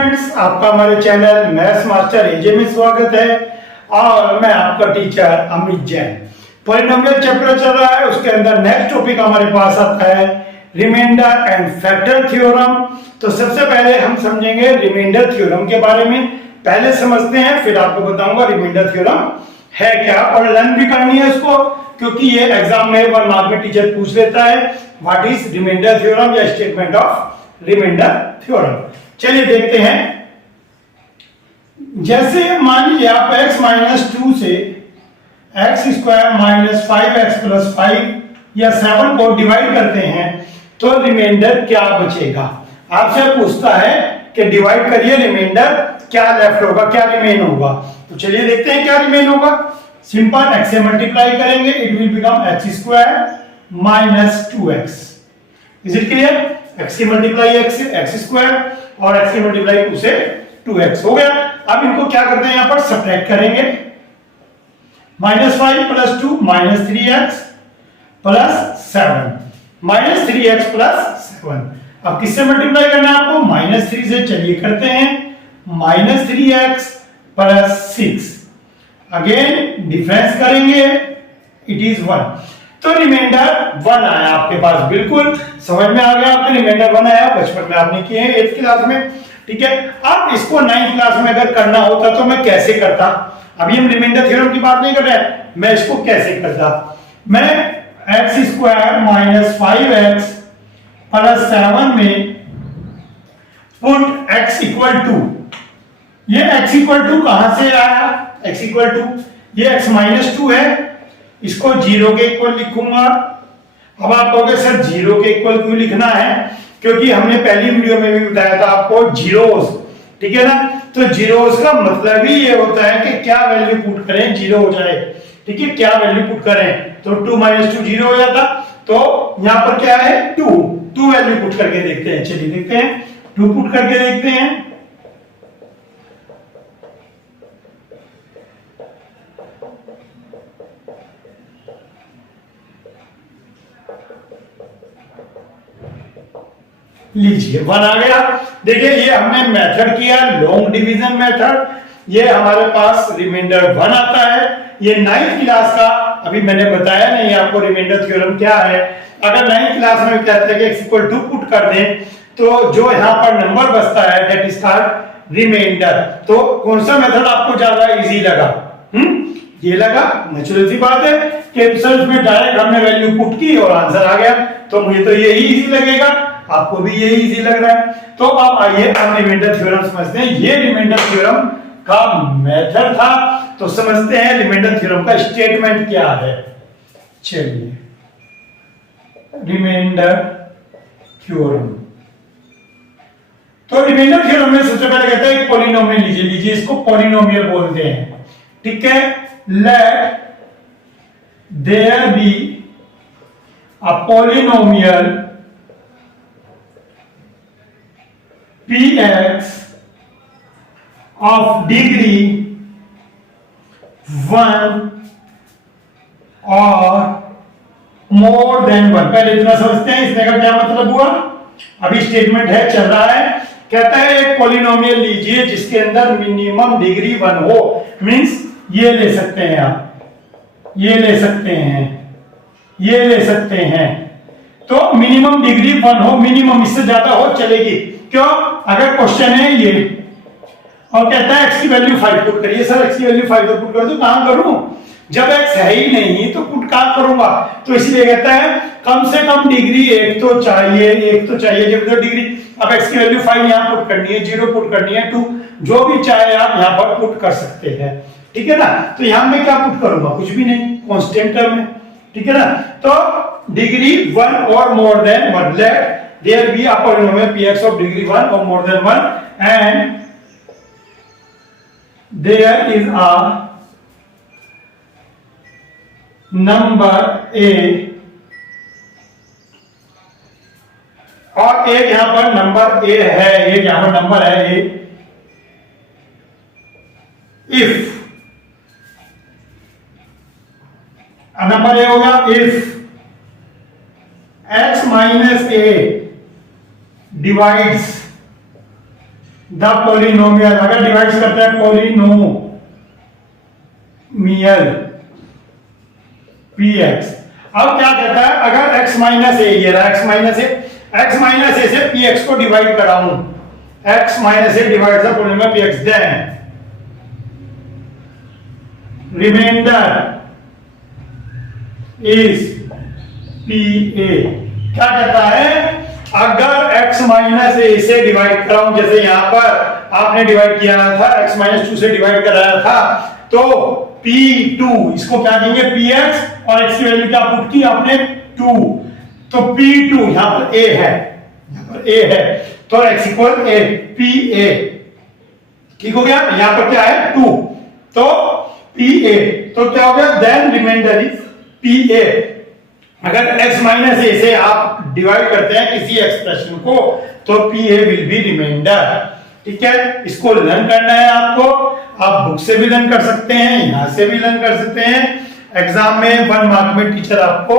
Friends, आपका हमारे channel maths master एजे में स्वागत है और मैं आपका teacher Amit Jain. Polynomial chapter चल रहा है, उसके अंदर नेक्स्ट टॉपिक हमारे पास आता है रिमाइंडर एंड फैक्टर थ्योरम। तो सबसे पहले हम समझेंगे रिमाइंडर थ्योरम के बारे में। पहले समझते हैं, फिर आपको बताऊंगा रिमाइंडर थ्योरम है क्या, और लर्न भी करनी है इसको, क्योंकि ये एग्जाम में 1 मार्क में टीचर पूछ लेता है व्हाट इज रिमाइंडर थ्योरम या स्टेटमेंट ऑफ रिमाइंडर थ्योरम। चलिए देखते हैं। जैसे मान लीजिए आप x माइनस 2 से x square minus 5x plus 5 या 7 को डिवाइड करते हैं तो रिमाइंडर क्या बचेगा। आपसे पूछता है कि डिवाइड करिए, रिमाइंडर क्या लेफ्ट होगा, क्या रिमेन होगा। तो चलिए देखते हैं क्या रिमेन होगा। सिंपल x से मल्टीप्लाई करेंगे, it will become x square minus 2x। Is it clear? x की मल्टीप्लाई x से एक्स स्क्वायर और x की मल्टीप्लाई 2 से 2x हो गया। अब इनको क्या करते हैं, यहां पर सब्ट्रैक्ट करेंगे। Minus 5 plus 2 minus 3x plus 7 minus 3x plus 7। अब किससे मल्टीप्लाई करना है आपको? माइनस 3 से। चलिए करते हैं, minus 3x plus 6। Again difference करेंगे, इट इज 1। तो रिमाइंडर 1 आया आपके पास। बिल्कुल समझ में आ गया आपके, रिमाइंडर 1 आया। बचपन में आपने किए हैं 8th क्लास में, ठीक है। अब इसको 9th क्लास में अगर करना होता तो मैं कैसे करता। अभी हम रिमाइंडर थ्योरम की बात नहीं कर रहे हैं, मैं इसको कैसे करता। मैं x square minus 5x plus 7 में पुट x इक्वल टू, ये x इक्वल टू कहां से आया? x इक्वल टू, ये x माइनस 2 है, इसको 0 के इक्वल लिखूंगा। अब आप कहोगे सर 0 के इक्वल क्यों लिखना है? क्योंकि हमने पहली वीडियो में भी बताया था आपको जीरोस, ठीक है ना। तो जीरोस का मतलब ही ये होता है कि क्या वैल्यू पुट करें 0 हो जाए, ठीक है। क्या वैल्यू पुट करें तो 2 माइनस 2 0 हो जाता। तो यहां पर क्या है 2 वैल्यू पुट करके देखते हैं। चलिए देखते हैं, 2 पुट करके देखते हैं। लीजिए 1 आ गया। देखिए ये हमने मेथड किया, लॉन्ग डिवीजन मेथड। ये हमारे पास रिमाइंडर 1 आता है। ये 9th क्लास का, अभी मैंने बताया नहीं आपको रिमाइंडर थ्योरम क्या है। अगर 9th क्लास में कहते हैं कि x इक्वल टू पुट कर दें तो जो यहां पर नंबर बचता है दैट इज कॉल्ड रिमाइंडर। तो कौन सा मेथड आपको ज्यादा इजी लगा? ये लगा। नेचुरल सी बात है कि सर में डायरेक्ट हमने वैल्यू पुट की और आंसर आ गया, तो मुझे तो यही इजी लगेगा, आपको भी यही इजी लग रहा है। तो अब आइए हम रिमाइंडर थ्योरम समझते हैं। ये रिमाइंडर थ्योरम का मेथड था, तो समझते हैं रिमाइंडर थ्योरम का स्टेटमेंट क्या है। चलिए रिमाइंडर थ्योरम, तो रिमाइंडर थ्योरम में सबसे पहले कहता है पॉलिनोमियल लीजिए, इसको पॉलिनोमियल बोलते हैं, ठीक है। Let there be a polynomial px of degree 1 और मोर देन 1। पहले इतना समझते हैं इसमें का क्या मतलब हुआ। अभी स्टेटमेंट है, चल रहा है, कहता है एक पॉलिनोमियल लीजिए जिसके अंदर मिनिमम डिग्री 1 हो। मींस ये ले सकते हैं आप, ये ले सकते हैं, ये ले सकते हैं। तो मिनिमम डिग्री 1 हो, मिनिमम इससे ज्यादा हो चलेगी। क्यों? अगर क्वेश्चन है ये और कहता है x की वैल्यू 5 पुट करिए, सर x की वैल्यू 5 पुट कर दो, कहां करूं? जब x है ही नहीं तो पुट कहां करूंगा? तो इसलिए कहता है कम से कम डिग्री एक तो चाहिए, एक तो चाहिए। जब तो डिग्री, अब x की वैल्यू 5 यहां पुट करनी है, 0 पुट करनी है, 2, जो भी चाहे आप यहां पर पुट कर सकते हैं, ठीक है ना। तो यहां मैं क्या पुट करूंगा? कुछ भी नहीं, कांस्टेंट टर्म है, ठीक है ना। तो डिग्री 1 और more than 1, let there be a polynomial px of degree 1 or more than 1 and there is a number a, और एक यहां पर नंबर a है, एक यहां पर नंबर है a, if नंबर a हो गया, if x minus a divides the polynomial, अगर डिवाइड करते हैं पोलिनोमियल px। अब क्या कहता है, अगर x माइनस ए, ये रहा x माइनस ए से px को डिवाइड कराऊं, x minus A divide the polynomial px, then remainder is pa। क्या कहता है, अगर x माइनस ए से डिवाइड कराऊं, जैसे यहां पर आपने डिवाइड किया था, x माइनस 2 से डिवाइड कराया था, तो p2, इसको क्या कहेंगे px, और x की वैल्यू क्या पुट की आपने 2, तो p2 यहां पर a है, यहां पर a है, तो x इक्वल a, pa, ठीक हो गया। यहां पर क्या है 2, तो pa, तो क्या हो गया, देन रिमाइंडर इज pa। अगर x माइनस ए से आप डिवाइड करते हैं किसी एक्सप्रेशन को, तो pa विल बी रिमाइंडर, ठीक है। इसको लर्न करना है आपको, आप बुक से भी लर्न कर सकते हैं, यहां से भी लर्न कर सकते हैं। एग्जाम में 1 मार्क में टीचर आपको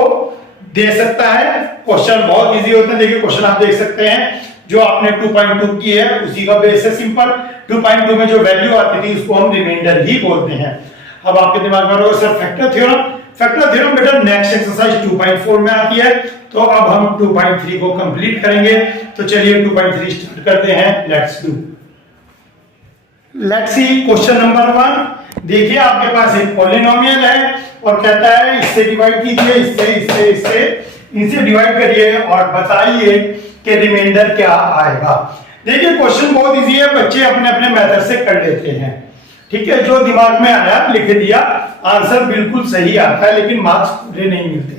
दे सकता है। क्वेश्चन बहुत इजी होते हैं, देखिए क्वेश्चन आप देख सकते हैं, जो आपने 2.2 की है उसी का बेस है सिंपल। 2.2 में जो वैल्यू आती थी उसको हम रिमाइंडर ही बोलते हैं। अब आपके दिमाग में होगा सर फैक्टर थ्योरम बेटा नेक्स्ट एक्सरसाइज 2.4 में आती है, तो अब हम 2.3 को कंप्लीट करेंगे। तो चलिए 2.3 स्टार्ट करते हैं, लेट्स सी क्वेश्चन नंबर 1। देखिए आपके पास एक पॉलिनोमियल है और कहता है इससे डिवाइड कीजिए, इससे इनसे डिवाइड करिए और बताइए कि रिमाइंडर क्या आएगा। देखिए क्वेश्चन बहुत इजी है, बच्चे अपने अपने मेथड से कर लेते हैं, ठीक है। जो दिमाग में आया लिख दिया, आंसर बिल्कुल सही आता है, लेकिन मार्क्स पूरे नहीं मिलते।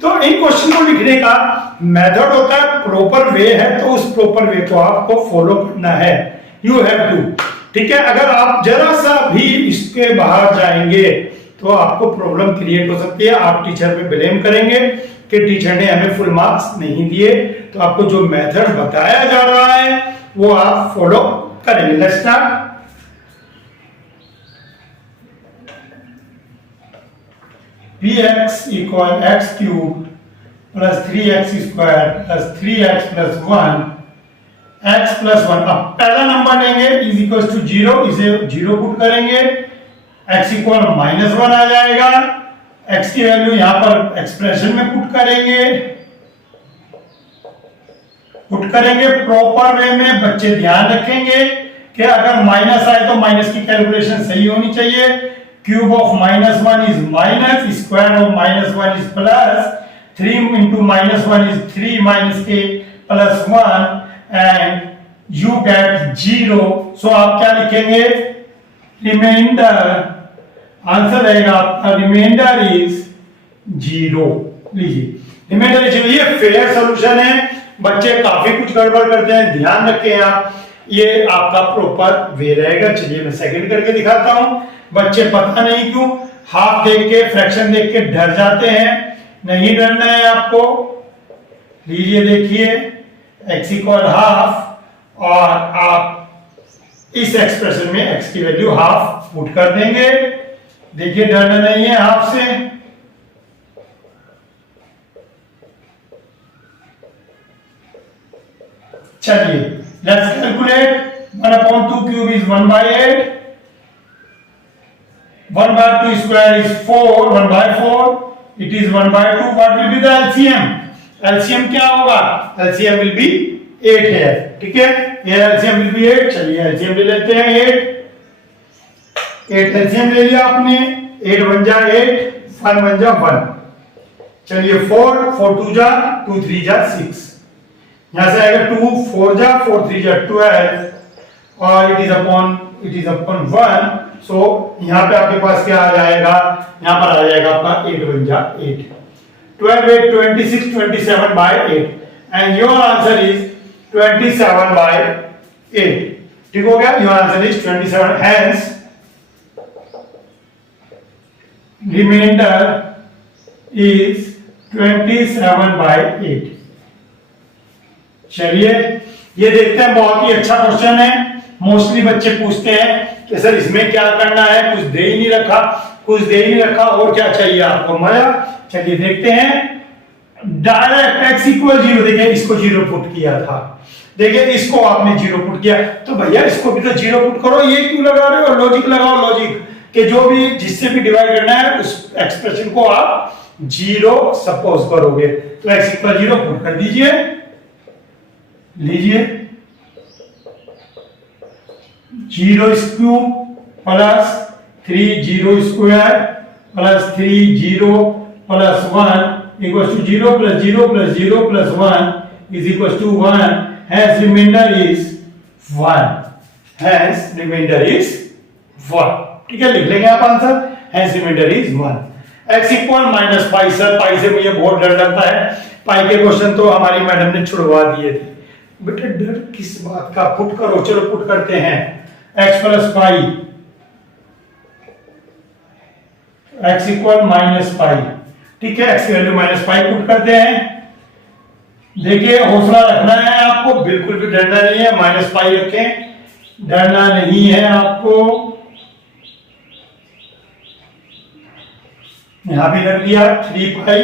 तो इन क्वेश्चन को लिखने का मेथड होता है, प्रॉपर वे है, तो उस प्रॉपर वे को आपको फॉलो करना है, यू हैव टू, ठीक है। अगर आप जरा सा भी इसके बाहर जाएंगे तो आपको प्रॉब्लम क्रिएट हो सकती है, आप टीचर पे ब्लेम करेंगे कि टीचर ने हमें फुल मार्क्स नहीं दिए। तो आपको जो मेथड बताया जा रहा है वो आप फॉलो करेंगे। Let's start. px equal x cube plus 3x square plus 3x plus 1 x plus 1। अब पहला नंबर लेंगे इज इक्वल टू 0, इसे 0 पुट करेंगे, x इक्वल -1 आ जाएगा। x की वैल्यू यहां पर एक्सप्रेशन में पुट करेंगे प्रॉपर वे में। बच्चे ध्यान रखेंगे कि अगर माइनस आए तो माइनस की कैलकुलेशन सही होनी चाहिए। Cube of -1 is minus, square of -1 is plus, 3 into -1 is 3 minus k plus 1 and you get 0। so आप क्या लिखेंगे, रिमाइंडर, आंसर रहेगा आपका रिमाइंडर इज 0। लीजिए रिमाइंडर इज 0। ये फेयर सॉल्यूशन है, बच्चे काफी कुछ गड़बड़ करते हैं, ध्यान रखें आप, ये आपका प्रॉपर वे रहेगा। चलिए मैं सेकंड करके दिखाता हूं। बच्चे पता नहीं क्यों हाफ देख के, फ्रैक्शन देख के डर जाते हैं, नहीं डरना है आपको। लीजिए देखिए x इक्वल हाफ, और आप इस एक्सप्रेशन में x की वैल्यू हाफ पुट कर देंगे। देखिए डरना नहीं है हाफ से। चलिए let's calculate. 1/2 cube is 1/8, 1/2 square is 4, 1/4, it is 1/2। what will be the LCM? LCM क्या होगा, LCM will be 8 है, ठीक है। ये LCM will be 8। चलिए LCM ले लेते हैं 8 LCM ले लिया आपने, 8 1 जा 8, 1 1 जा 1। चलिए 4 2 जा 2 3 जा 6, यहां से आएगा 2 4 जा 4 3 जा 12, और इट इज अपॉन 1। सो यहां पे आपके पास क्या आ जाएगा, यहां पर आ जाएगा आपका 8 1 जा 8, 12 8 26 27/8 एंड योर आंसर इज 27/8। ठीक हो गया, your answer is 27। Hence remainder is 27/8। चलिए ये देखते हैं, बहुत ही अच्छा क्वेश्चन है। मोस्टली बच्चे पूछते हैं कि सर इसमें क्या करना है, कुछ दे ही नहीं रखा, और क्या चाहिए आपको, मजा। चलिए देखते हैं। डायरेक्ट x इक्वल 0, देखिए इसको 0 पुट किया था, देखिए इसको आपने जीरो पुट किया, तो भैया इसको भी तो जीरो पुट करो, ये क्यों लगा रहे हो? लॉजिक लगाओ, लॉजिक कि जो भी जिससे भी डिवाइड करना है उस एक्सप्रेशन को आप जीरो सपोज करोगे, तो x इक्वल जीरो पुट कर दीजिए, लीजिए zero cube plus 3 zero square plus 3 zero plus 1 equals to 0 plus 0 plus 0 plus 1 is equals to 1, hence remainder is 1, hence remainder is 1। ठीक है, लिख लेंगे आप answer, hence remainder is 1। x equal minus pi, sir पाई से मुझे बहुत डर लगता है, पाई के क्वेश्चन तो हमारी मैडम ने छुड़वा दिए थे। बेटा डर किस बात का, पुट करो, चलो पुट करते हैं, x plus pi, x equal minus pi, ठीक है, x की वैल्यू माइनस पाई पुट करते हैं। देखिए हौसला रखना है आपको, बिल्कुल भी डरना नहीं है, माइनस पाई रखें, डरना नहीं है आपको। यहां भी रख लिया 3 पाई,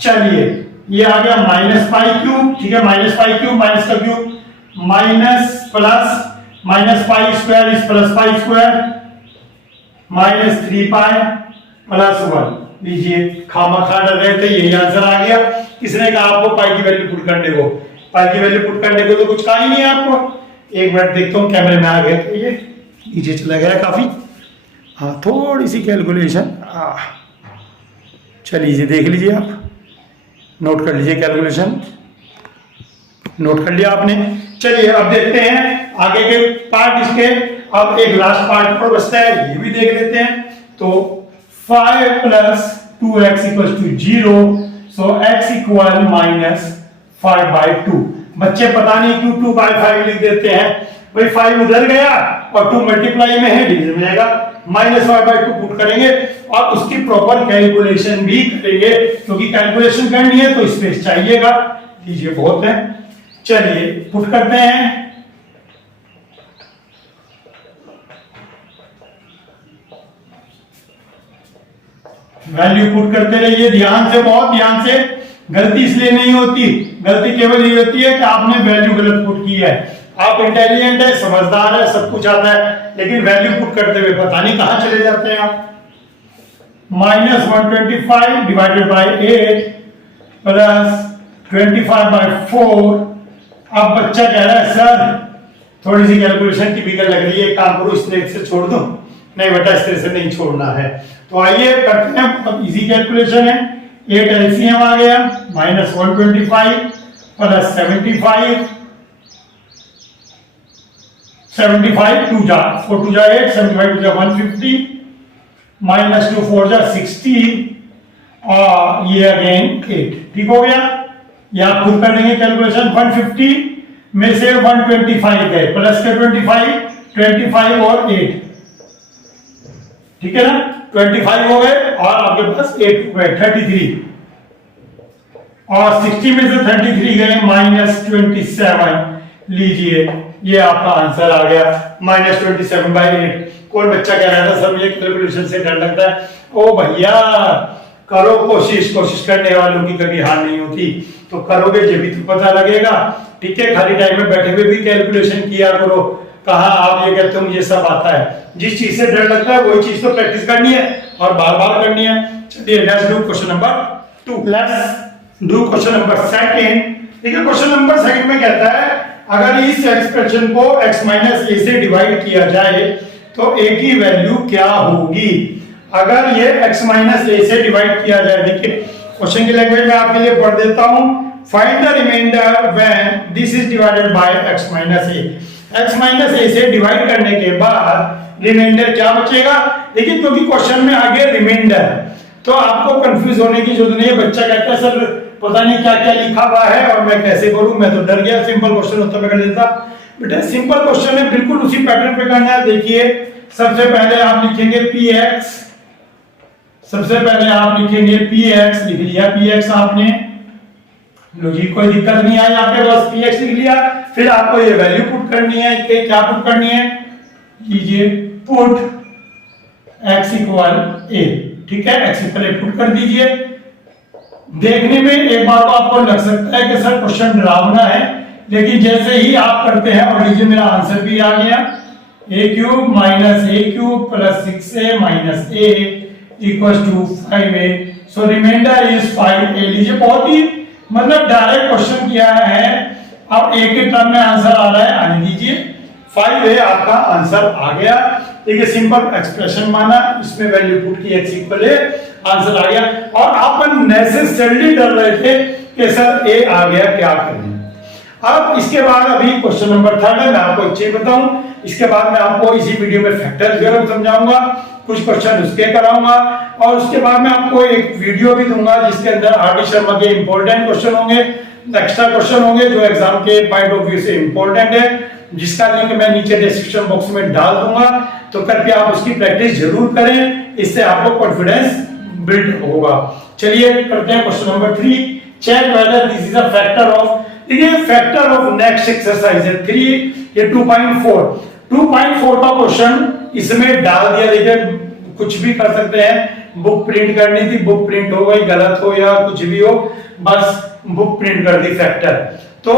चलिए ये आ गया माइनस पाई क्यूब, ठीक है, माइनस पाई क्यूब, माइनस का cube minus plus minus pi square is plus pi square minus 3 pi plus 1। लीजिए खामा डर रहे थे, यही आंसर आ गया। किसने कहा आपको पाई की वैल्यू पुट करने को? पाई की वैल्यू पुट करने को तो कुछ कहा ही नहीं है आपको। एक मिनट देखता हूँ कैमरे में आ गए, तो ये नीचे चला गया काफी, हाँ थोड़ी सी कैलकुलेशन, चलिए देख लीजिए आप, नोट कर लीजिए कैलकुलेशन, नोट कर लिया आपने। चलिए अब देखते हैं आगे के पार्ट इसके। अब एक लास्ट पार्ट पर बचता है, ये भी देख लेते हैं। तो 5 plus 2x equal to 0, so x equal minus 5/2। बच्चे पता नहीं क्यों 2/5 लिख देते हैं, भाई 5 उधर गया और 2 मल्टीप्लाई में है, डिवीजन में जाएगा, माइनस 5/2 पुट करेंगे और उसकी प्रॉपर कैलकुलेशन भी करेंगे, क्योंकि कैलकुलेशन करनी है तो स्पेस चाहिएगा। लीजिए बहुत है, चलिए पुट करते हैं। वैल्यू पुट करते रहिए ध्यान से, बहुत ध्यान से। गलती इसलिए नहीं होती, गलती केवल ये होती है कि आपने वैल्यू गलत पुट की है। आप इंटेलिजेंट है, समझदार है, सब कुछ आता है, लेकिन वैल्यू पुट करते हुए पता नहीं कहां चले जाते हैं आप। Minus 125 divided by 8 plus 25/4। अब बच्चा कह रहा है सर थोड़ी सी कैलकुलेशन टिपिकल लग रही है, काम करो इस तरह से छोड़ दो। नहीं बेटा इस तरह से नहीं छोड़ना है। तो आइए करते हैं, अब इजी कैलकुलेशन है। 8 एलसीएम आ गया, माइनस 125 प्लस 75, 75 2 जा 4 2 जा 8, 75 2 जा 150, माइनस 2 4 जा 60 और ये अगेन 8। ठीक हो गया, ये आप खुद कर देंगे कैलकुलेशन। 150 में से 125 गए, प्लस के 25 और 8, ठीक है ना, 25 हो गए और आपके पास 8 हो गए, 33, और 60 में से 33 गए, माइनस 27। लीजिए ये आपका आंसर आ गया, माइनस 27/8। कोई बच्चा कह रहा था सर मुझे कैलकुलेशन से डर लगता है। ओ भैया करो कोशिश, कोशिश करने वालों की कभी हार नहीं होती, तो करोगे जब भी तो पता लगेगा। ठीक है, खाली टाइम में बैठे हुए भी कैलकुलेशन किया करो। कहा आप ये कहते हो मुझे सब आता है, जिस चीज से डर लगता है वही चीज तो प्रैक्टिस करनी है और बार बार करनी है। चलिए let's do question number 2। Let's do question number 2। देखिए क्वेश्चन नंबर 2 में कहता है अगर इस एक्सप्रेशन को x माइनस ए से डिवाइड किया जाए तो a की वैल्यू क्या होगी। अगर ये x माइनस ए से डिवाइड किया जाए, देखिए क्वेश्चन की लैंग्वेज में आपके लिए पढ़ देता हूं। Find the remainder when this is divided by x minus A. x minus A से डिवाइड करने के बाद रिमाइंडर क्या बचेगा। देखिए क्योंकि क्वेश्चन में आगे रिमाइंडर, तो आपको कंफ्यूज होने की जरूरत नहीं है। बच्चा कहता है सर पता नहीं क्या क्या लिखा हुआ है और मैं कैसे करूं, मैं तो डर गया, सिंपल क्वेश्चन होता मैं कर देता। बेटा सिंपल क्वेश्चन है, बिल्कुल उसी पैटर्न पे करना है। देखिए सबसे पहले आप लिखेंगे px, सबसे पहले आप लिखेंगे px, लिख लिया px आपने, लो जी कोई दिक्कत नहीं आई आपके पास, px लिख लिया। फिर आपको ये वैल्यू पुट करनी है, क्या पुट करनी है, लीजिए पुट x इक्वल a। ठीक है, x इक्वल a पुट कर दीजिए। देखने में एक बार को आपको लग सकता है कि सर क्वेश्चन डरावना है, लेकिन जैसे ही आप करते हैं, और लीजिए मेरा आंसर भी आ गया, a cube minus a cube plus 6a minus a equals to 5a, so remainder is 5a। लीजिए बहुत ही मतलब डायरेक्ट क्वेश्चन किया है। अब a के टर्म में आंसर आ रहा है, आने दीजिए, 5a आपका आंसर आ गया। एक सिंपल एक्सप्रेशन माना, इसमें वैल्यू पुट की x इक्वल है, आंसर आ गया। और आप नेसेसरली डर रहे थे कि सर a आ गया, क्या करें। अब इसके बाद अभी क्वेश्चन नंबर 3 है, मैं आपको एक चीज बताऊं, इसके बाद मैं आपको इसी वीडियो में फैक्टर थ्योरम समझाऊंगा, कुछ क्वेश्चन उसके कराऊंगा, और उसके बाद मैं आपको एक वीडियो भी दूंगा जिसके अंदर आर डी शर्मा के इंपॉर्टेंट क्वेश्चन होंगे, एक्स्ट्रा क्वेश्चन होंगे जो एग्जाम के पॉइंट ऑफ व्यू से इंपॉर्टेंट है, जिसका लिंक मैं नीचे डिस्क्रिप्शन बॉक्स में डाल दूंगा। तो कृपया आप उसकी प्रैक्टिस जरूर करें, इससे आपको कॉन्फिडेंस बिल्ड होगा। चलिए करते हैं question number 3, check whether this is a factor of, देखिए फैक्टर ऑफ नेक्स्ट एक्सरसाइज है 3, ये 2.4 का क्वेश्चन इसमें डाल दिया। देखिए कुछ भी कर सकते हैं, बुक प्रिंट करनी थी, बुक प्रिंट हो गई, गलत हो या कुछ भी हो, बस बुक प्रिंट कर दी फैक्टर। तो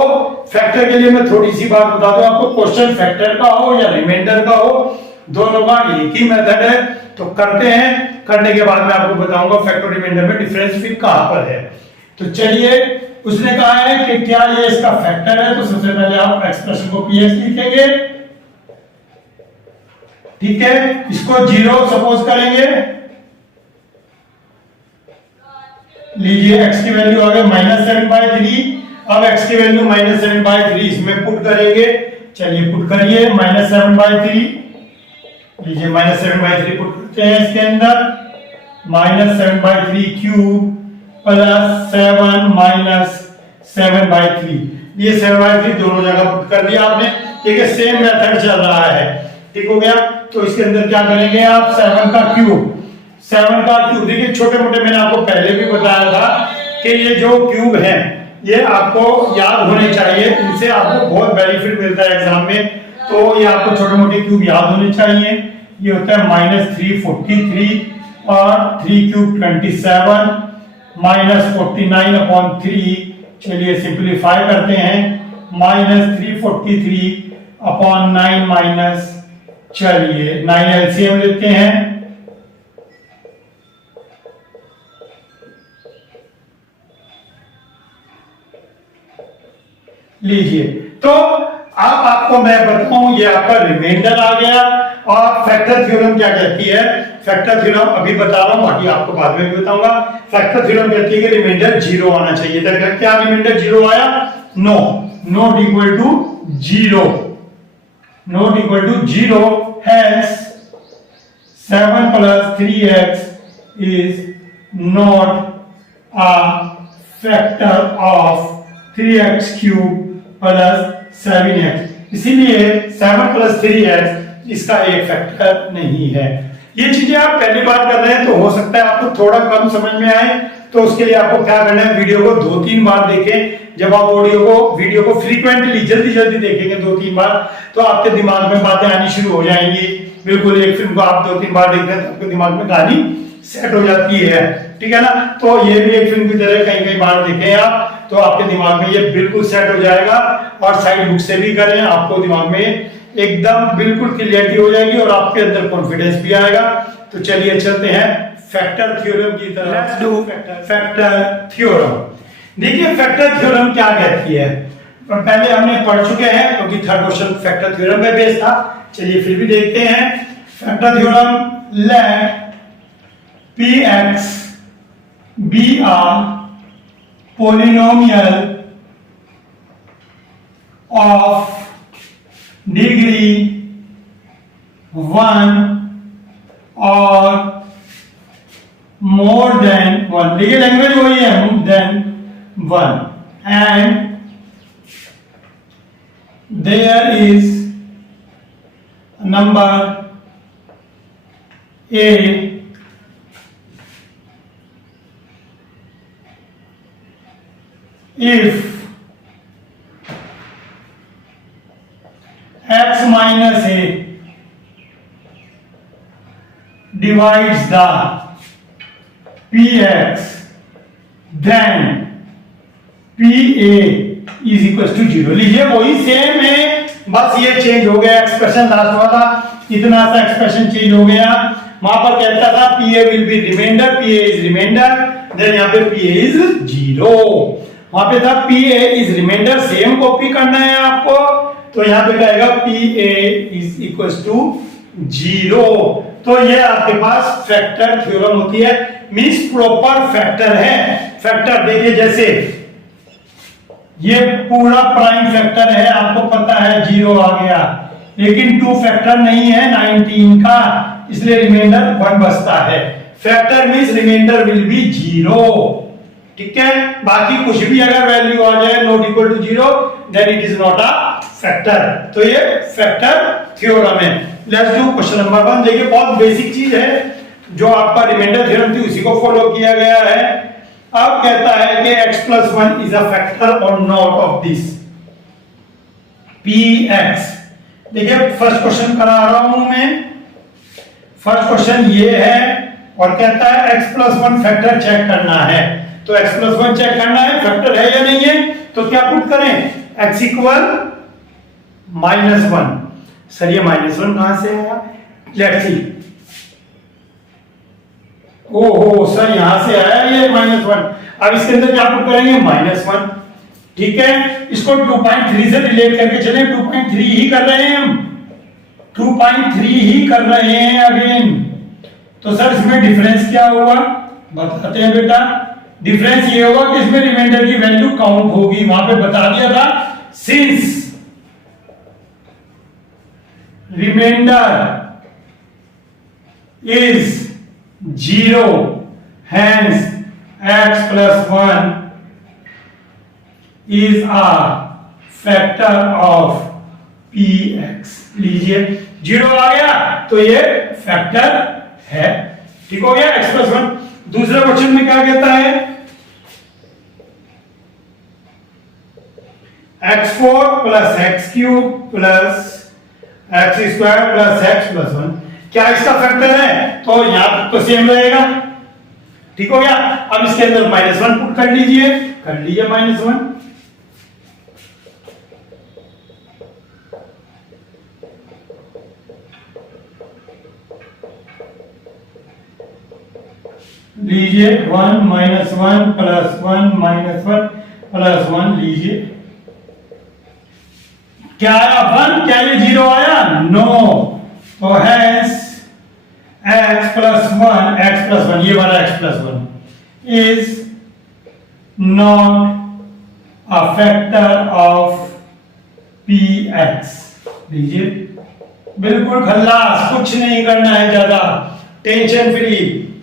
फैक्टर के लिए मैं थोड़ी सी बात बता दूं आपको, क्वेश्चन फैक्टर का हो या रिमाइंडर का हो, दोनों का एक ही मेथड है। तो करते हैं, करने के बाद मैं आपको बताऊंगा फैक्टर रिमाइंडर में डिफरेंस फिर कहां पर है। तो चलिए, उसने कहा है कि क्या ये इसका फैक्टर है, तो सबसे पहले आप एक्सप्रेशन को px लिखेंगे, ठीक है, इसको 0 सपोज करेंगे, लीजिए x की वैल्यू आ गई -7/3। अब x की वैल्यू -7/3 इसमें पुट करेंगे, चलिए पुट करिए -7/3, लीजिए -7/3 पुट करते हैं इसके अंदर, -7/3 क्यूब प्लस 7 माइनस 7/3, ये 7/3 दोनों जगह पुट कर दिया आपने, ठीक है, सेम मेथड चल रहा है, ठीक हो गया। तो इसके अंदर क्या करेंगे आप, 7 का क्यूब, देखिए छोटे मोटे मैंने आपको पहले भी बताया था कि ये जो क्यूब है ये आपको याद होने चाहिए, इनसे आपको बहुत बेनिफिट मिलता है एग्जाम में, तो ये आपको छोटे मोटे क्यूब याद होने चाहिए। ये होता है -343 और 3 क्यूब 27 -49/3, चलिए सिंपलीफाई करते हैं, -343/9 माइनस, चलिए 9 एलसीएम लेते हैं, लीजिए। तो अब आपको मैं बताऊं, ये आपका रिमाइंडर आ गया। और फैक्टर थ्योरम क्या कहती है, फैक्टर थ्योरम अभी बता रहा हूं, बाकी आपको बाद में भी बताऊंगा। फैक्टर थ्योरम कहती है कि रिमाइंडर 0 आना चाहिए, तो क्या रिमाइंडर 0 आया, no, not equal to 0, not equal to 0, hence 7 + 3x is not a factor of 3x³ + 7x, इसीलिए 7 + 3x इसका एक फैक्टर नहीं है। ये चीजें आप पहली बार कर रहे हैं तो हो सकता है आपको थोड़ा कम समझ में आए, तो उसके लिए आपको क्या करना है, वीडियो को 2-3 बार देखें। जब आप वीडियो को फ्रीक्वेंटली जल्दी देखेंगे 2-3 बार, तो आपके दिमाग में बातें आनी शुरू हो जाएंगी। बिल्कुल एक फिल्म को आप 2-3 बार देखते हैं तो आपके दिमाग में कहानी सेट हो जाती है, ठीक है ना। तो ये भी एक फिल्म की तरह कई बार देखें आप, तो आपके दिमाग में ये बिल्कुल सेट हो जाएगा। और साइड बुक से भी करें, आपको दिमाग में एकदम बिल्कुल क्लियरिटी हो जाएगी और आपके अंदर कॉन्फिडेंस भी आएगा। तो चलिए चलते हैं फैक्टर थ्योरम की तरफ। Let's do factor theorem. देखिए फैक्टर थ्योरम क्या कहती है, पहले हमने पढ़ चुके हैं क्योंकि थर्ड क्वेश्चन फैक्टर थ्योरम पे बेस्ड था। चलिए फिर भी देखते हैं factor theorem, let px be a polynomial of degree 1 or more than 1, देखिए लैंग्वेज वही है, than 1, and there is number a if x minus a divides the px then PA is equal to 0। लीजिए वही same है, बस ये change हो गया एक्सप्रेशन, लास्ट वाला इतना सा एक्सप्रेशन चेंज हो गया। वहां पर कहता था PA will be remainder, PA is remainder, then यहाँ पे PA इज 0। वहां पे था PA is remainder, same copy करना है आपको, तो यहाँ पे कहेगा PA इज इक्वल टू 0। तो ये आपके पास फैक्टर थ्योरम होती है, मींस प्रॉपर फैक्टर है। फैक्टर देखिए, जैसे ये पूरा प्राइम फैक्टर है, आपको पता है 0 आ गया, लेकिन 2 फैक्टर नहीं है 19 का, इसलिए रिमाइंडर 1 बचता है। Factor means remainder will be 0, ठीक है। बाकी कुछ भी अगर वैल्यू आ जाए not equal to 0, then it is not a factor. तो ये फैक्टर थ्योरम है। Let's do question number 1। देखिए बहुत बेसिक चीज है, जो आपका रिमाइंडर थ्योरम थी उसी को फॉलो किया गया है। अब कहता है कि x plus 1 is a factor or not of this px। देखिए फर्स्ट क्वेश्चन करा रहा हूं मैं, फर्स्ट क्वेश्चन ये है और कहता है x plus 1 फैक्टर चेक करना है। तो x plus 1 चेक करना है फैक्टर है या नहीं है, तो क्या पुट करें, x इक्वल -1। सर ये -1 कहां से आया, लेट्स सी। ओहो सर यहां से आया ये -1। अब इसके अंदर क्या पुट करेंगे, -1, ठीक है। इसको 2.3 से रिलेट करके चले, 2.3 ही कर रहे हैं हम, 2.3 ही कर रहे हैं अगेन। तो सर इसमें डिफरेंस क्या होगा, बताते हैं बेटा। डिफरेंस ये होगा कि इसमें रिमाइंडर की वैल्यू काउंट होगी, वहां पे बता दिया था, since reminder is 0, hence x plus 1 is a factor of px। लीजिए 0 आ गया तो ये फैक्टर है, ठीक हो गया, x plus 1। दूसरे क्वेश्चन में क्या कहता है, x4 plus x cube plus x square plus x plus 1, क्या इसका फैक्टर है, तो यहां तो सेम रहेगा, ठीक हो गया। अब इसके अंदर -1 पुट कर लीजिए, कर लीजिए -1। लीजिए 1 -1 प्लस 1 -1 प्लस 1 लीजिए, क्या आया 1, क्या ये 0 आया, नो। तो hence x plus 1 ये वाला x plus 1 is not a factor of px। लीजिए बिल्कुल खल्लास, कुछ नहीं करना है ज्यादा, टेंशन फ्री।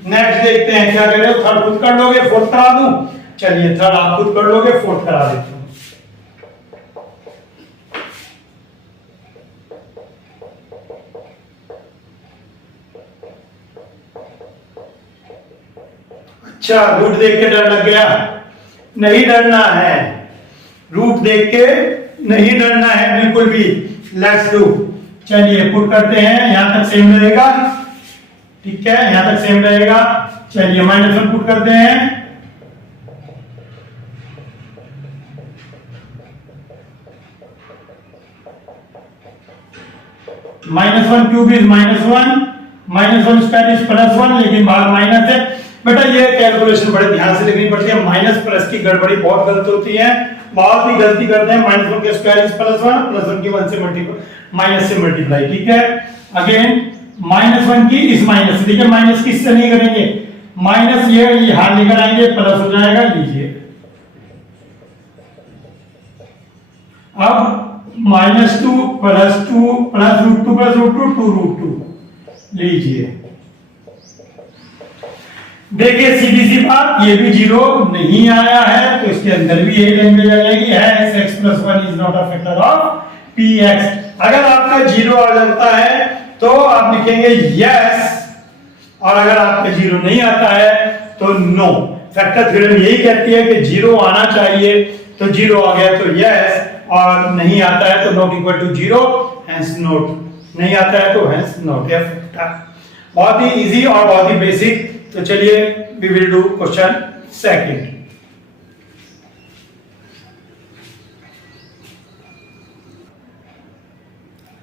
नेक्स्ट देखते हैं क्या करें, थर्ड खुद कर लोगे, फोर्थ करा दूं, चलिए थर्ड आप खुद कर लोगे, फोर्थ करा देता हूं। अच्छा रूट देख के डर लग गया, नहीं डरना है, रूट देख के नहीं डरना है बिल्कुल भी। लेट्स डू, चलिए पुट करते हैं, यहां तक सेम रहेगा, ठीक है, यहां तक सेम रहेगा। चलिए -1 पुट करते हैं, -1 क्यूब इज -1 स्क्वायर इज +1, लेकिन बाहर माइनस है। बेटा ये कैलकुलेशन बड़े ध्यान से लिखनी पड़ती है, माइनस प्लस की गड़बड़ी बहुत गलत होती है, बहुत ही गलती करते हैं। -1 के स्क्वायर इज +1, +1 की 1 से मल्टीप्लाई, माइनस से मल्टीप्लाई, ठीक है। अगेन -1 की इस माइनस, देखिए माइनस किससे नहीं करेंगे, माइनस ये यहां लेकर आएंगे, प्लस हो जाएगा। लीजिए अब -2 प्लस 2 प्लस √2 प्लस √2 2√2 लीजिए। देखिए सीधी सी बात, ये भी 0 नहीं आया है, तो इसके अंदर भी यही लैंग्वेज आ जाएगी, है x plus 1 is not a factor of px। अगर आपका 0 आ जाता है तो आप लिखेंगे यस, और अगर आपका 0 नहीं आता है तो नो। फैक्टर थ्योरम यही कहती है कि 0 आना चाहिए, तो 0 आ गया तो यस, और नहीं आता है तो not equal to 0, hence not. नहीं आता है तो हेंस नॉट ए फैक्टर। बहुत ही इजी और बहुत ही बेसिक। तो चलिए we will do question second.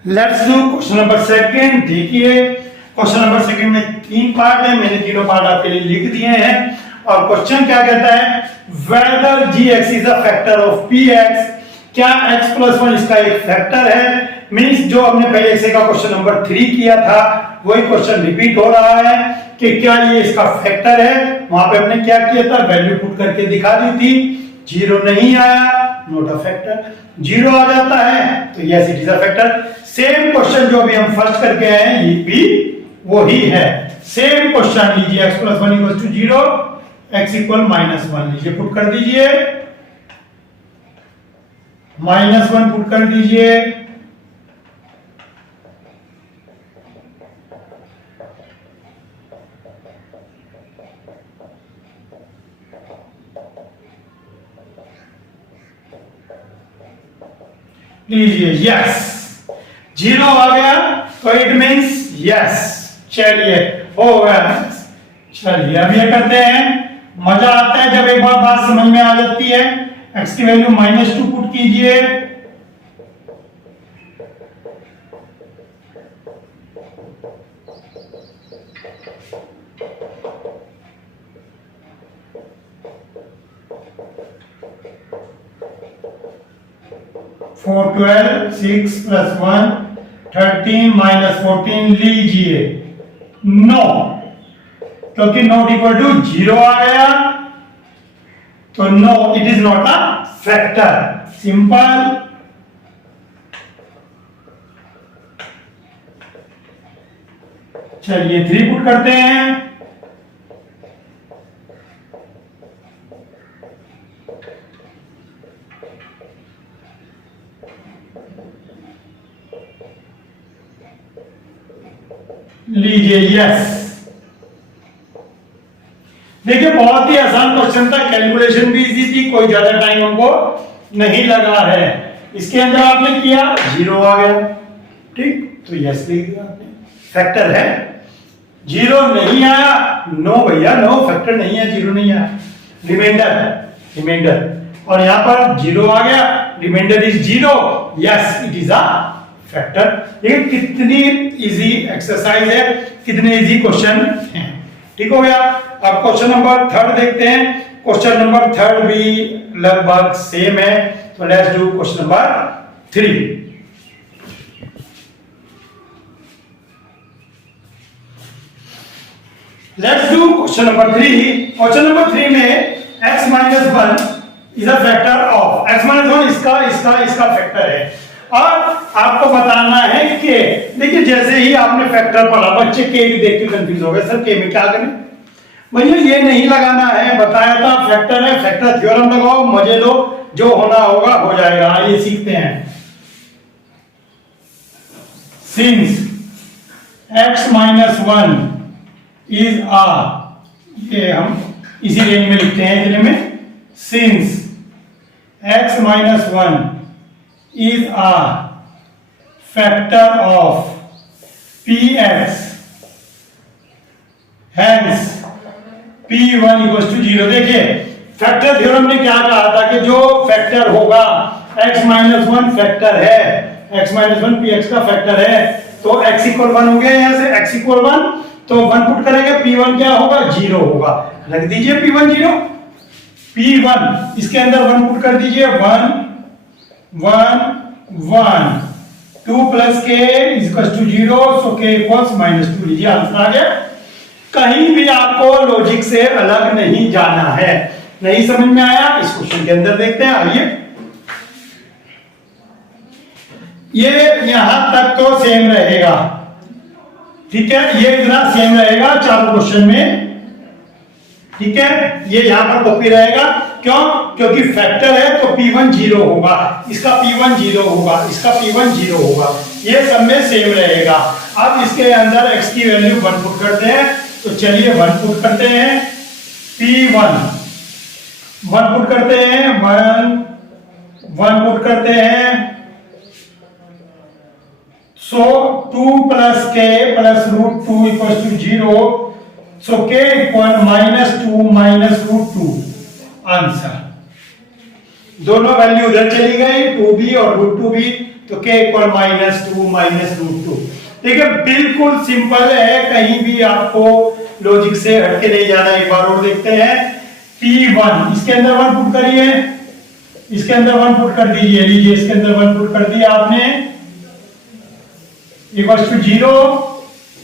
Let's do question number second. देखिए क्वेश्चन नंबर सेकंड में 3 पार्ट है, मैंने तीनों पार्ट आपके लिए लिख दिए हैं। और क्वेश्चन क्या कहता है, whether gx is a factor of px, क्या x प्लस 1 इसका एक फैक्टर है। मींस जो हमने पहले से का क्वेश्चन नंबर 3 किया था वही क्वेश्चन रिपीट हो रहा है कि क्या ये इसका फैक्टर है। वहां पे हमने क्या किया था, वैल्यू पुट करके दिखा दी थी, 0 नहीं आया, नॉट अ फैक्टर। 0 आ जाता है तो yes it is a factor. Same question जो अभी हम फर्स्ट करके आए हैं ये भी वही है। सेम क्वेश्चन लीजिए, x plus 1 equal to 0, x equal minus 1 लीजिए, पुट कर दीजिए, -1 पुट कर दीजिए, लीजिए यस 0 आ गया तो इट मींस यस। चलिए हो गया। चलिए अब ये करते हैं, मजा आता है जब एक बार बात समझ में आ जाती है। x की वैल्यू -2 पुट कीजिए, फोर 12 6 प्लस 1 13 माइनस 14 लीजिए, नो, क्योंकि नॉट इक्वल टू 0 आ गया तो no it is not a factor. Simple. चलिए 3 पुट करते हैं, लीजिए यस। देखिए बहुत ही आसान क्वेश्चन था, कैलकुलेशन भी इजी थी, कोई ज्यादा टाइम हमको नहीं लगा है। इसके अंदर आपने किया 0 आ गया, ठीक, तो यस लिख दिया आपने, फैक्टर है। 0 नहीं आया, नो भैया नो, फैक्टर नहीं है, 0 नहीं आया, रिमाइंडर है, रिमाइंडर। और यहां पर 0 आ गया, remainder is 0, yes it is a factor. ये कितनी इजी एक्सरसाइज है, कितने इजी क्वेश्चन हैं, ठीक हो गया। अब क्वेश्चन नंबर 3 देखते हैं। क्वेश्चन नंबर 3 भी लगभग सेम है, तो let's do question number 3। Let's do question number 3। Question number 3 में x minus 1 is a factor of, x minus 1 इसका फैक्टर है। और आपको बताना है कि देखिए जैसे ही आपने फैक्टर पढ़ा, बच्चे के देख के कंफ्यूज हो गए, सर के में क्या करें भैया, ये नहीं लगाना है, बताया था फैक्टर है, फैक्टर थ्योरम लगाओ, मजे लो, जो होना होगा हो जाएगा। आइए सीखते हैं। सिंस x माइनस 1 इज आ, ये हम इसी रेंज में लिखते हैं इतने में, since x minus 1 is a factor of px, hence p1 equals to 0। देखिए फैक्टर थ्योरम ने क्या कहा था कि जो फैक्टर होगा, x माइनस 1 फैक्टर है, x माइनस 1 px का फैक्टर है, तो x इक्वल 1 हो गया, यहां से x इक्वल 1, तो 1 पुट करेंगे, p1 क्या होगा, 0 होगा, रख दीजिए p1 0, p1 इसके अंदर 1 पुट कर दीजिए, 1 1 1 2 प्लस के इक्वल्स टू 0, सो के इक्वल्स -2 लीजिए, आंसर आ गया। कहीं भी आपको लॉजिक से अलग नहीं जाना है। नहीं समझ में आया, इस क्वेश्चन के अंदर देखते हैं, आइए। ये यहां तक तो सेम रहेगा, ठीक है, ये इतना सेम रहेगा चारों क्वेश्चन में, ठीक है, ये यहां पर कॉपी रहेगा। क्यों? क्योंकि फैक्टर है तो p1 0 होगा, इसका p1 0 होगा, इसका p1 0 होगा, ये सब में सेम रहेगा। अब इसके अंदर x की वैल्यू 1 पुट करते हैं, तो चलिए 1 पुट करते हैं, p1 1 पुट करते हैं, 1 पुट करते हैं, so 2 plus k plus √2 equals to 0, so k equal -2 -√2 answer. दोनों वैल्यू उधर चली गई, 2b और √2 भी, तो k इक्वल -2 माइनस √2। देखिए बिल्कुल सिंपल है, कहीं भी आपको लॉजिक से हटके नहीं जाना। एक बार और देखते हैं। P1 इसके अंदर 1 पुट करिए, इसके अंदर 1 पुट कर दीजिए, लीजिए इसके अंदर 1 पुट कर दिया आपने, equals to 0,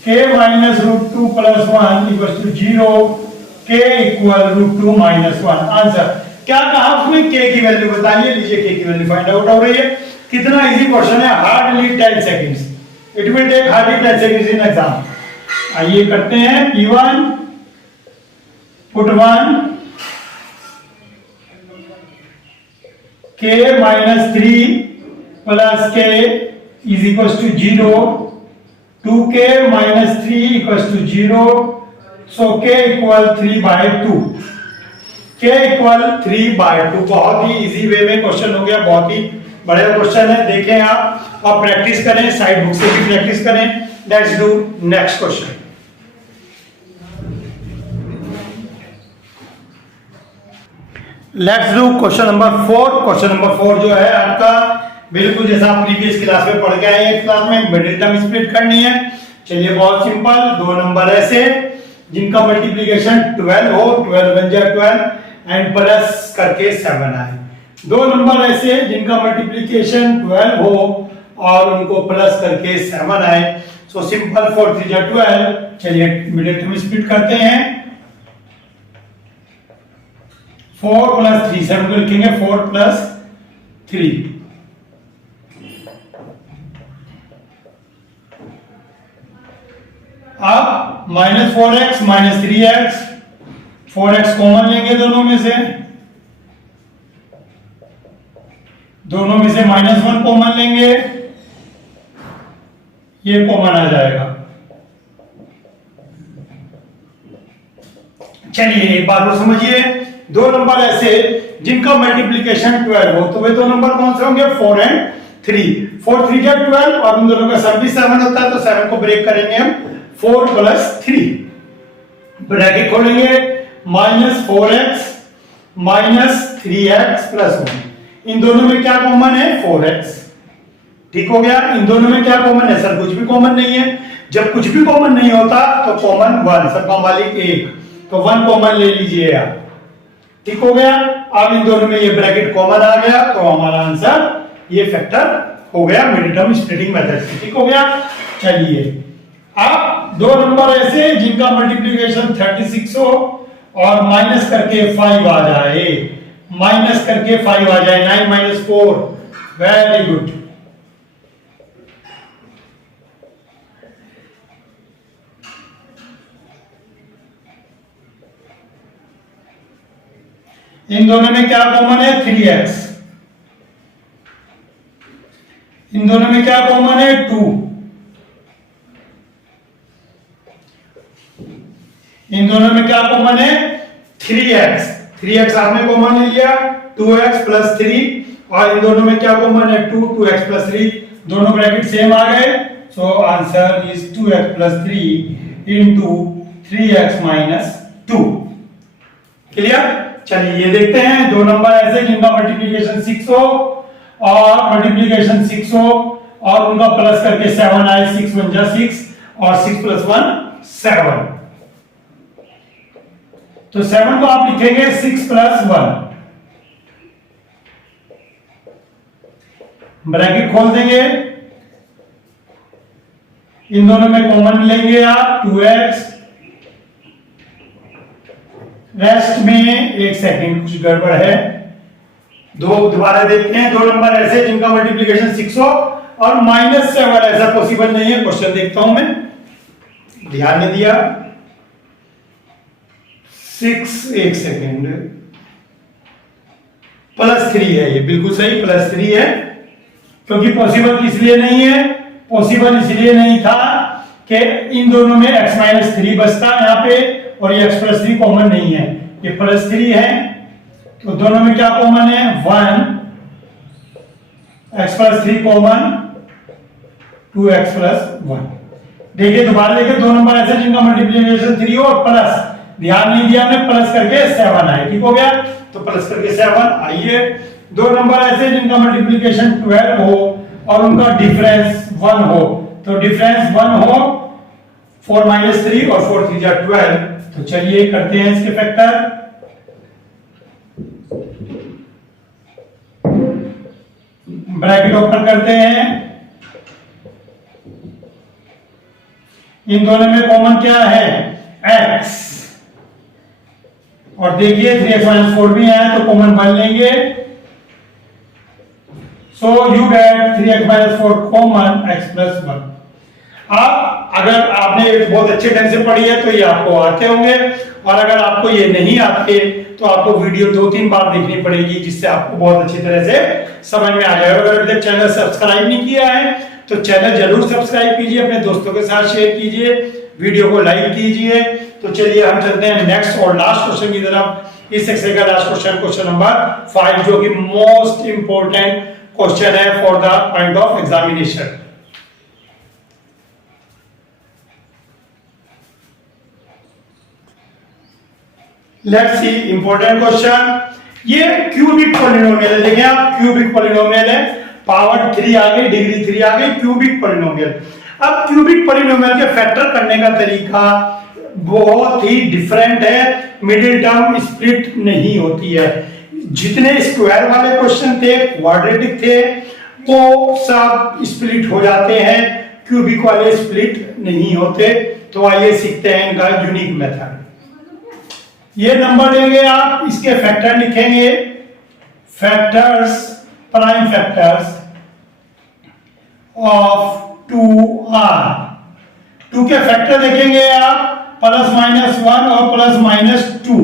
k minus √2 plus 1 equals to 0, k equal √2 minus 1। Answer क्या कहा उसमें, k की वैल्यू बताइए। लीजिए k की वैल्यू फाइंड आउट हो रही है। कितना इजी क्वेश्चन है, hardly 10 seconds, it will take hardly 10 seconds in exam. आइए करते हैं। P1 put 1, k minus 3 plus k is equals to 0, 2k minus 3 equals to 0, so k equal 3/2, k equal 3/2। बहुत ही easy way में question हो गया, बहुत ही बड़ा क्वेश्चन है। देखें आप और प्रैक्टिस करें, साइड बुक से भी प्रैक्टिस करें। Let's do next question. Let's do question number 4। Question number 4 जो है आपका बिल्कुल जैसा आप प्रीवियस क्लास में पढ़ के आए हैं, क्लास में मिडिल टर्म स्प्लिट करनी है। चलिए बहुत सिंपल, दो नंबर ऐसे जिनका मल्टीप्लिकेशन 12 हो, 12 बन जाए 12 एंड प्लस करके 7 आए। दो नंबर ऐसे जिनका मल्टीप्लिकेशन 12 हो और उनको प्लस करके 7 आए। सो सिंपल 4 3 जा 12। चलिए मिडिल टर्म स्प्लिट करते हैं। 4 प्लस 3, 7 को लिखेंगे 4 प्लस 3, अब -4x minus 3x, 4x common लेंगे दोनों में से, दोनों में से -1 कॉमन लेंगे, ये कॉमन आ जाएगा। चलिए एक बार और समझिए, दो नंबर ऐसे जिनका मल्टीप्लिकेशन 12 हो, तो वे दो नंबर कौन से होंगे, 4 एंड 3। 4 3 जा 12 और उन दोनों का सम भी 7 होता है, तो 7 को ब्रेक करेंगे हम, 4 प्लस 3, ब्रैकेट खोलेंगे, -4x माइनस 3x प्लस 1। इन दोनों में क्या कॉमन है, 4x। ठीक हो गया। इन दोनों में क्या कॉमन है, सर कुछ भी कॉमन नहीं है। जब कुछ भी कॉमन नहीं होता तो कॉमन 1, सबका मालिक 1, तो 1 कॉमन ले लीजिए आप। ठीक हो गया। अब इन दोनों में ये ब्रैकेट कॉमन आ गया, तो हमारा आंसर ये फैक्टर हो गया मिडिल टर्म स्प्लिटिंग मेथड से। ठीक हो गया। चलिए अब दो नंबर ऐसे जिनका मल्टीप्लिकेशन 36 हो और माइनस करके 5 आ जाए, माइनस करके 5 आ जाए, 9 माइनस 4, वेरी गुड। इन दोनों में क्या कॉमन है, 3x। इन दोनों में क्या कॉमन है, 2। इन दोनों में क्या कॉमन है, 3x। 3x आपने कॉमन ले लिया, 2x प्लस 3, और इन दोनों में क्या कॉमन है, 2, 2x प्लस 3, दोनों ब्रैकेट सेम आ गए। So answer is 2x plus 3 into 3x minus 2। Clear. चलिए ये देखते हैं, दो नंबर ऐसे जिनका मल्टीप्लिकेशन 6 हो और मल्टीप्लिकेशन 6 हो और उनका प्लस करके 7 आए, 6 1 जा 6 और 6 प्लस 1 7। तो 7 को आप लिखेंगे 6 प्लस 1, ब्रैकेट खोल देंगे, इन दोनों में कॉमन लेंगे आप 2x। रेस्ट में एक सेकंड, कुछ गड़बड़ है, दो दोबारा देखते हैं। दो नंबर ऐसे जिनका मल्टीप्लिकेशन 6 हो और -7, ऐसा पॉसिबल नहीं है। क्वेश्चन देखता हूं मैं, ध्यान में दिया, 6, एक सेकेंड, +3 है, ये बिल्कुल सही +3 है, क्योंकि पॉसिबल इसलिए नहीं है, पॉसिबल इसलिए नहीं था कि इन दोनों में x माइनस 3 बचता यहां पे, और ये x प्लस 3 कॉमन नहीं है, ये +3 है, तो दोनों में क्या कॉमन है, 1, x plus 3 common, 2x plus 1। देखिए दोबारा देखिए, दो नंबर ऐसे जिनका मल्टीप्लिकेशन 3 हो और प्लस, ध्यान नहीं दिया हमने, प्लस करके 7 आए। ठीक हो गया। तो प्लस करके 7 आइए, दो नंबर ऐसे जिनका मल्टीप्लिकेशन 12 हो और उनका डिफरेंस 1 हो, तो डिफरेंस 1 हो 4 - 3 और 4 3 जा 12। तो चलिए करते हैं इसके फैक्टर। ब्रैकेट ओपन करते हैं, इन दोनों में कॉमन क्या है x, और देखिए 3x - 4 भी है तो कॉमन बन लेंगे। So you get 3x - 4 common x + 1। आप अगर आपने बहुत अच्छे ढंग से पढ़ी है तो ये आपको आते होंगे, और अगर आपको ये नहीं आते तो आपको वीडियो 2-3 बार देखनी पड़ेगी, जिससे आपको बहुत अच्छी तरह से समझ में आ जाएगा। अगर अभी तक चैनल सब्सक्राइब नहीं किया है तो चैनल जरूर सब्सक्राइब कीजिए, अपने दोस्तों के साथ शेयर कीजिए, वीडियो को लाइक कीजिए। तो चलिए हम चलते हैं नेक्स्ट और लास्ट क्वेश्चन की तरफ। इस सेक्शन का लास्ट क्वेश्चन, क्वेश्चन नंबर 5, जो कि मोस्ट इंपोर्टेंट क्वेश्चन है for the point of examination. Let's see important question. ये क्यूबिक पॉलिनोमियल है, देखिए आप क्यूबिक पॉलिनोमियल है, पावर 3 आ गई, डिग्री 3 आ गई, क्यूबिक पॉलिनोमियल। अब क्यूबिक पॉलिनोमियल के फैक्टर करने का तरीका बहुत ही डिफरेंट है, मिडिल टर्म स्प्लिट नहीं होती है। जितने स्क्वायर वाले क्वेश्चन थे, क्वाड्रेटिक थे, वो सब स्प्लिट हो जाते हैं, क्यूबिक वाले स्प्लिट नहीं होते। तो आइए सीखते हैं इनका यूनिक मेथड। ये नंबर देंगे आप, इसके फैक्टर लिखेंगे, factors, prime factors of 2r। 2 के फैक्टर देखेंगे आप, +-1 और +-2।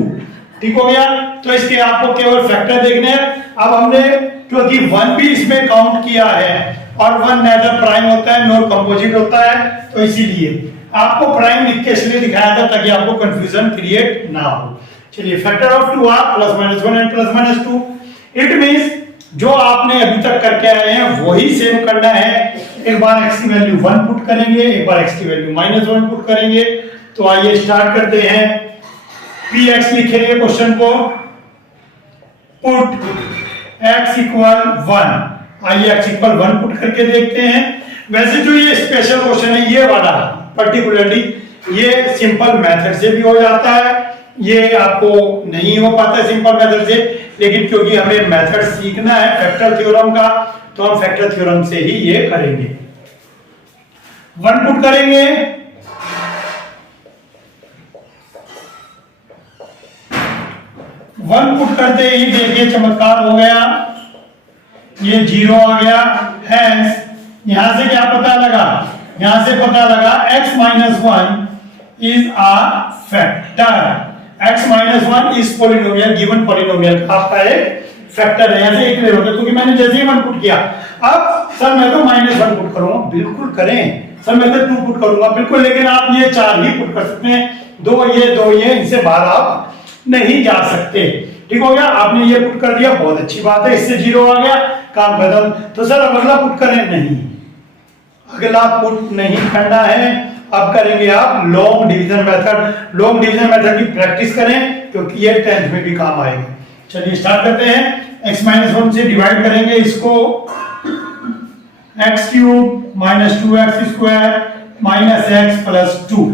ठीक हो गया। तो इसके आपको केवल फैक्टर देखने हैं। अब हमने क्योंकि 1 भी इसमें काउंट किया है, और 1 नेदर प्राइम होता है नॉर कंपोजिट होता है, तो इसीलिए आपको प्राइम लिख के इसलिए दिखाया था ताकि आपको कंफ्यूजन क्रिएट ना हो। चलिए, factor of 2r +-1 and +-2। It means जो आपने अभी तक करके आए हैं वही सेम करना है। एक बार x की वैल्यू 1 पुट करेंगे, एक बार x की वैल्यू -1 पुट करेंगे। तो आइए स्टार्ट करते हैं। px लिखेंगे क्वेश्चन को, पुट x = 1। आइए x = 1 पुट करके देखते हैं। वैसे जो ये स्पेशल क्वेश्चन है, ये वाला पर्टिकुलरली, ये सिंपल मेथड से भी हो जाता है, ये आपको नहीं हो पाता सिंपल मेथड से, लेकिन क्योंकि हमें मेथड सीखना है फैक्टर थ्योरम का, तो हम फैक्टर थ्योरम से ही ये करेंगे। 1 पुट करेंगे, 1 पुट करते ही देखिए चमत्कार हो गया, ये 0 आ गया। हैंस यहां से क्या पता लगा, यहां से पता लगा x - 1 is a factor. x - 1 is polynomial, given polynomial का आपका एक फैक्टर है। ऐसे एक ले होगा, क्योंकि मैंने जैसे ही 1 पुट किया, अब सर मैं तो -1 पुट करूंगा, बिल्कुल करें सर, मैं तो 2 पुट करूंगा, बिल्कुल, लेकिन आप ये 4 ही पुट कर सकते हैं, 2 ये, इनसे बाहर आप नहीं जा सकते। ठीक हो गया, आपने ये पुट कर दिया, बहुत अच्छी बात है, इससे 0 आ गया, काम खत्म। तो सर अब अगला पुट करें, नहीं, अगला पुट नहीं करना है। अब करेंगे आप long division method. Long division method की प्रैक्टिस करें, क्योंकि ये 10th में भी काम आएगा। चलिए स्टार्ट करते हैं। x - 1 से डिवाइड करेंगे इसको, x³ - 2x² - x + 2।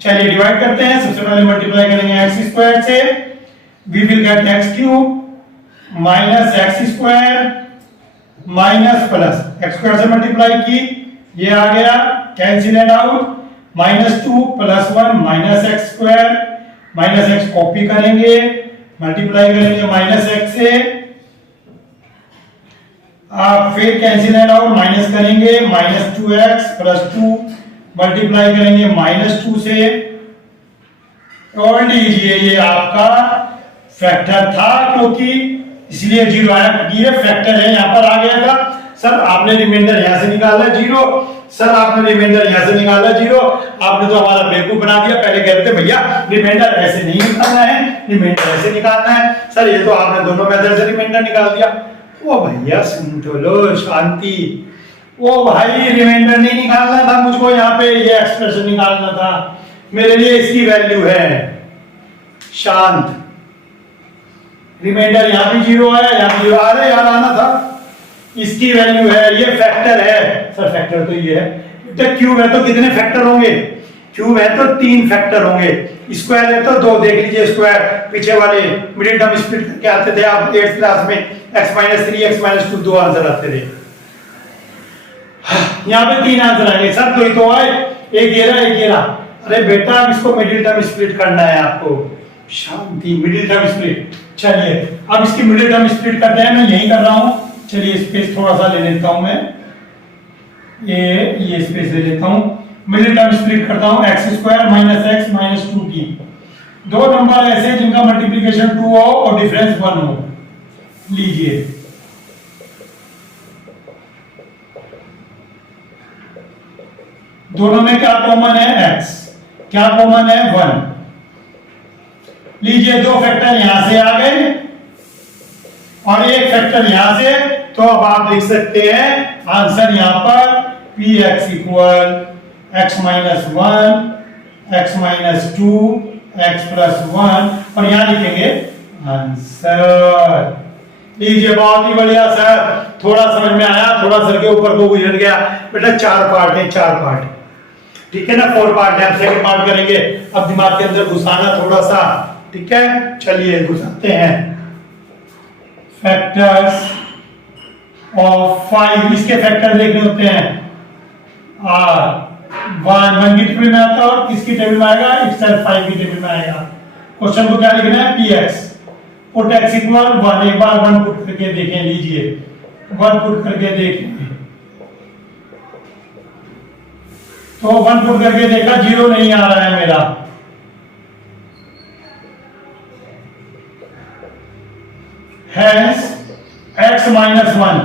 चलिए डिवाइड करते हैं। सबसे पहले मल्टीप्लाई करेंगे x² से, we will get x³ - x² - x² से मल्टीप्लाई की, ये आ गया, cancel it out, -2 + 1 - x², -x copy करेंगे, मल्टीप्लाई करेंगे -x से, आप फिर कैंसिल इट आउट, माइनस करेंगे, -2x + 2, मल्टीप्लाई करेंगे -2 से, और लीजिए ये आपका फैक्टर था, क्योंकि इसलिए 0 आया, ये फैक्टर है, यहां पर आ गया था। सर आपने रिमाइंडर यहां से निकाला 0, सर आपने रिमाइंडर यहां से निकाला 0, आपने तो हमारा बेवकूफ बना दिया। पहले कहते भैया रिमाइंडर ऐसे नहीं निकालना है, रिमाइंडर ऐसे निकालना है। सर ये तो आपने दोनों मेथड से रिमाइंडर निकाल दिया। ओ भैया सुन तो लो, शांति। ओ भाई रिमाइंडर नहीं निकालना था मुझको, यहाँ पे ये एक्सप्रेशन निकालना था, मेरे लिए इसकी वैल्यू है, शांत, रिमाइंडर यहाँ भी 0 है, यहाँ भी 0 आ रहा है, यार आना था। इसकी वैल्यू है, ये फैक्टर है सर, फैक्टर तो ये है। तो क्यूब है तो कितने फैक्टर होंगे? क्यूब है तो 3 फैक्टर होंगे, स्क्वायर है तो 2। देख लीजिए स्क्वायर, पीछे वाले मिडिल टर्म स्प्लिट करके आते थे आप 8th क्लास में, x-3 x-2 2 आंसर आते थे। यहाँ पे 3 आंसर आएंगे सर, तो ही तो आए, एक ये रहा एक ये रहा। अरे बेटा अब इसको मिडिल टर्म स्प्लिट करना है आपको, शांति, मिडिल टर्म स्प्लिट। चलिए अब इसकी मिडिल टर्म स्प्लिट करते हैं, मैं यही कर रहा हूं। चलिए स्पेस थोड़ा सा ले लेता हूं मैं, ये स्पेस ले लेता हूं। मिडिल टर्म स्प्लिट करता हूं, x² - x - 2t। दो नंबर ऐसे जिनका मल्टीप्लिकेशन 2 हो और डिफरेंस 1 हो। लीजिए दोनों में क्या कॉमन है? x। क्या कॉमन है? 1। लीजिए 2 फैक्टर यहां से आ गए और 1 फैक्टर यहां से, तो अब आप लिख सकते हैं आंसर यहां पर px = x - 1 x - 2 x + 1, और यहां लिखेंगे आंसर। लीजिए बहुत ही बढ़िया सर, थोड़ा समझ में आया, थोड़ा सर के ऊपर को गुजर गया। बेटा 4 पार्ट है, 4 पार्ट, ठीक है ना, 4 पार्ट है। अब सेकंड पार्ट करेंगे, अब दिमाग के अंदर घुसाना थोड़ा सा, ठीक है। चलिए घुसाते हैं। फैक्टर्स ऑफ 5, इसके फैक्टर देखने होते हैं। वन की टेबल में आता है और किसकी टेबल में आएगा? इटसेल्फ 5 की टेबल में आएगा। क्वेश्चन को क्या लिखना है? px put x = 1। एक बार 1 पुट करके देखें, लीजिए 1 पुट करके देखेंगे तो 1 पुट करके देखा 0 नहीं आ रहा है मेरा। Hence x - 1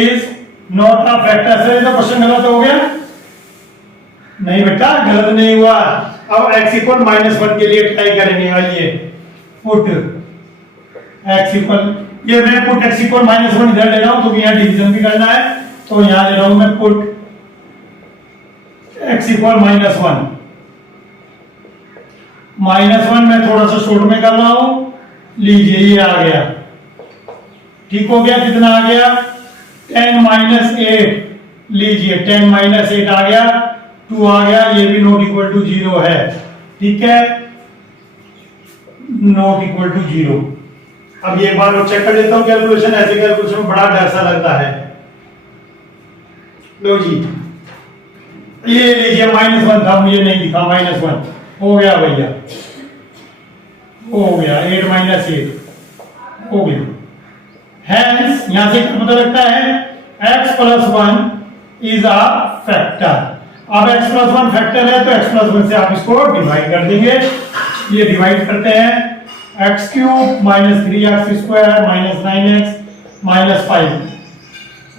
is not a factor। Sir तो क्वेश्चन गलत हो गया? नहीं बेटा गलत नहीं हुआ। अब x = -1 के लिए ट्राई करेंगे। आइए पुट x = ये मैं पुट x = -1 इधर ले रहा हूं क्योंकि यहां डिवीजन भी करना है, तो यहां ले रहा हूं मैं पुट x = -1। -1 मैं थोड़ा सा शॉर्ट में कर रहा हूं। लीजिए ये आ गया, ठीक हो गया। कितना आ गया? 10 - 8। लीजिए 10 - 8 आ गया, 2 आ गया, ये भी नॉट इक्वल टू 0 है, ठीक है, नॉट इक्वल टू 0। अब ये बार और चेक कर लेता हूं कैलकुलेशन। ऐसे कैलकुलेशन में बड़ा डर सा लगता है। लो जी, ये लीजिए -1 था, मुझे नहीं दिखा, -1 हो गया भैया, हो गया 8 - 8 हो गया। Hence यहां से क्या पता लगता है? x + 1 is a factor। अब x + 1 फैक्टर है तो x + 1 से आप इसको डिवाइड कर देंगे। ये डिवाइड करते हैं, x³ - 3x² - 9x - 5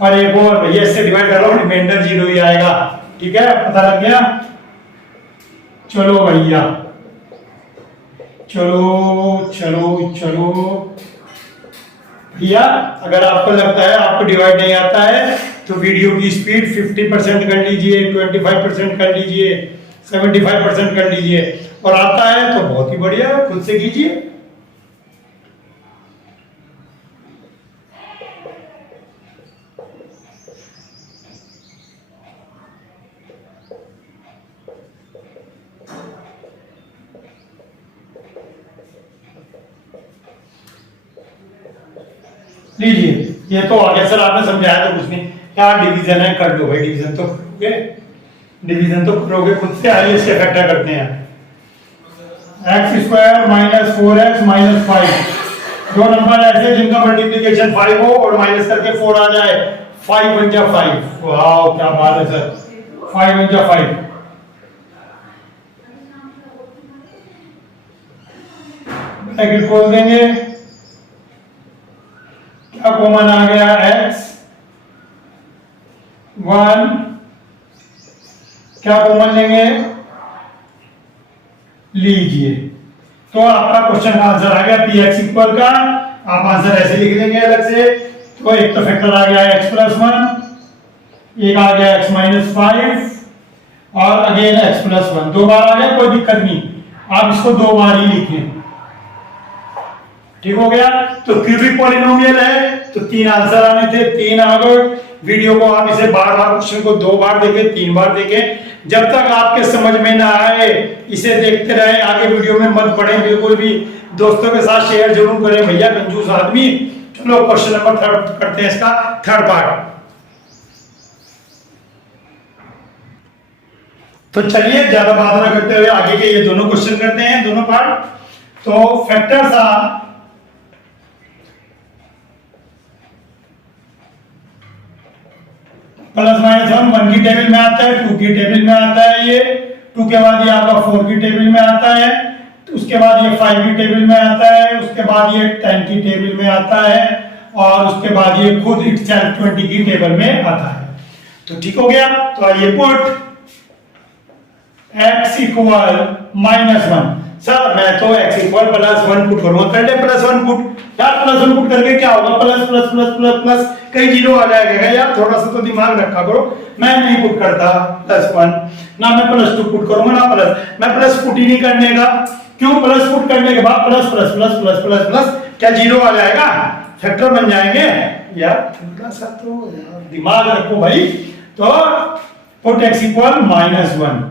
और एक और भैया इससे डिवाइड कर रहा हूं, रिमाइंडर 0 ही आएगा, ठीक है, पता लग गया। चलो भैया चलो चलो चलो भैया, अगर आपको लगता है आपको डिवाइड नहीं आता है तो वीडियो की स्पीड 50% कर लीजिए, 25% कर लीजिए, 75% कर लीजिए, और आता है तो बहुत ही बढ़िया, खुद से कीजिए। लीजिए ये तो आ गया सर, आपने समझाया तो कुछ नहीं। क्या डिवीजन है, कर दो भाई, डिवीजन तो करोगे, डिवीजन तो करोगे खुद से। आइए इसके फैक्टर करते हैं। x² - 4x - 5, दो नंबर ऐसे जिनका मल्टीप्लिकेशन 5 हो और माइनस करके 4 आ जाए, 5 बन जा 5। वाह क्या बात है सर, 5 बन जा 5। ब्रैकेट खोल देंगे, क्या कॉमन आ गया? x 1, क्या कॉमन लेंगे? लीजिए तो आपका क्वेश्चन का आंसर आ गया px इक्वल का। आप आंसर ऐसे लिख लेंगे अलग से। तो एक तो फैक्टर आ गया x + 1, एक आ गया x - 5 और अगेन x + 1। 2 बार आ गया, कोई दिक्कत नहीं, आप इसको 2 बार ही लिखें। ठीक हो गया। तो क्यूबिक पॉलिनोमियल है तो 3 आंसर आने थे, 3 आ गए। वीडियो को आप इसे बार बार, क्वेश्चन को 2 बार देखें, 3 बार देखें, जब तक आपके समझ में ना आए इसे देखते रहे, आगे वीडियो में मत पढ़ें बिल्कुल भी। दोस्तों के साथ शेयर जरूर करें भैया, कंजूस आदमी। चलो क्वेश्चन नंबर 3 करते हैं, इसका थर्ड पार्ट। तो चलिए ज्यादा बात ना करते हुए आगे के ये दोनों क्वेश्चन करते हैं, दोनों पार्ट। तो फैक्टर्स आर प्लस माइनस 1 की टेबल में आता है, 2 की टेबल में आता है, ये 2 के बाद ये आपका 4 की टेबल में आता है, तो उसके बाद ये 5 की टेबल में आता है, उसके बाद ये 10 की टेबल में आता है, और उसके बाद ये खुद इटसेल्फ 20 की टेबल में आता है। तो ठीक हो गया। तो आइए पुट x इक्वल -1। सर मैं तो x इक्वल +1 पुट करूंगा, कर ले +1 पुट। यार +1 पुट करके क्या होगा, plus plus plus plus plus कहीं जीरो आ जाएगा यार, थोड़ा सा तो दिमाग रखा करो। मैं नहीं पुट करता +1, ना मैं +2 पुट करूंगा ना प्लस, मैं प्लस पुट ही नहीं करने का। क्यों? प्लस पुट करने के बाद plus plus plus plus plus plus क्या जीरो आ जाएगा, फैक्टर बन जाएंगे यार, थोड़ा सा तो यार दिमाग रखो भाई। तो put x equal -1।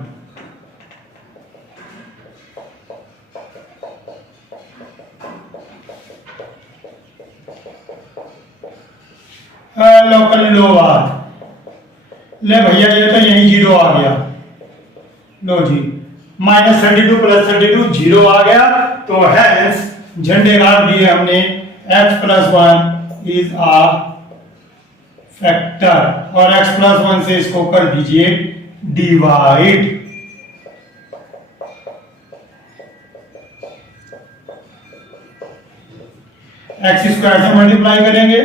Local lower ले भैया, ये तो यही जीरो आ गया। लो जी, -32 + 32 जीरो आ गया। तो हैंस झंडे गाड़ दिए हमने, x + 1 इज आ फैक्टर, और x + 1 से इसको कर दीजिए डिवाइड। x स्क्वायर से मल्टीप्लाई करेंगे,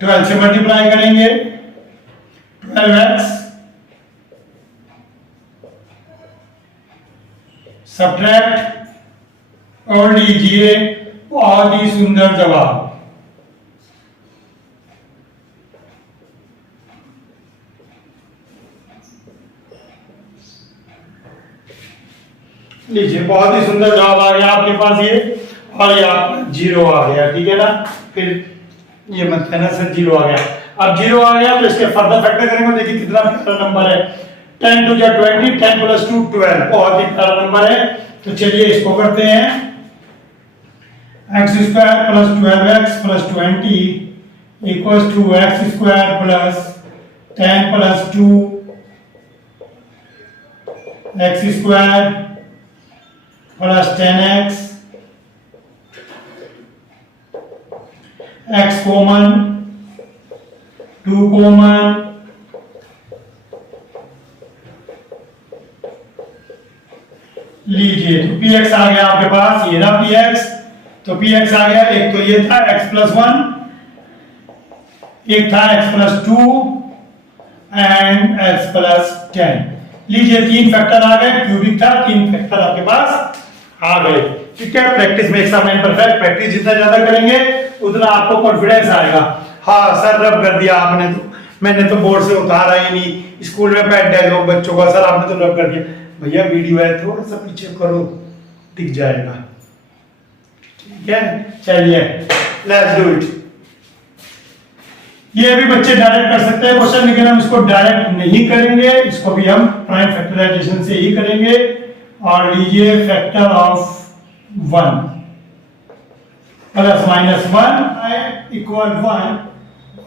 12 से मल्टीप्लाई करेंगे, 12x सब्ट्रैक्ट और लीजिए बहुत ही सुंदर जवाब। लीजिए बहुत ही सुंदर जवाब आ गया आपके पास ये, और ये आपका जीरो आ गया, ठीक है ना। फिर ये मत कहना सर जीरो आ गया। अब जीरो आ गया तो इसके फर्दर फैक्टर करेंगे, देखिए कितना प्यारा नंबर है, 10 × 20, 10 + 2 12, बहुत ही प्यारा नंबर है। तो चलिए इसको करते हैं, x² + 12x + 20 = x² + 10 + 2 x² + 10x, x common, 2 common, लीजिए तो px आ गया आपके पास, ये रहा px। तो px आ गया, एक तो ये था x + 1, एक था x + 2 एंड x + 10। लीजिए 3 फैक्टर आ गए, क्यूबिक था, 3 फैक्टर आपके पास आ गए। ठीक है, practice makes a man perfect. Practice जितना ज्यादा करेंगे उतना आपको कॉन्फिडेंस आएगा। हाँ सर रब कर दिया आपने, तो मैंने तो बोर्ड से उतारा ही नहीं, स्कूल में बैठ गए लोग बच्चों का, सर आपने तो रब कर दिया। भैया वीडियो है, थोड़ा सा पीछे करो, दिख जाएगा। ठीक है, चलिए लेट्स डू इट। ये भी बच्चे डायरेक्ट कर सकते हैं क्वेश्चन, लेकिन हम इसको डायरेक्ट नहीं करेंगे, इसको भी हम प्राइम फैक्टराइजेशन से ही करेंगे। और लीजिए फैक्टर ऑफ 1 +- 1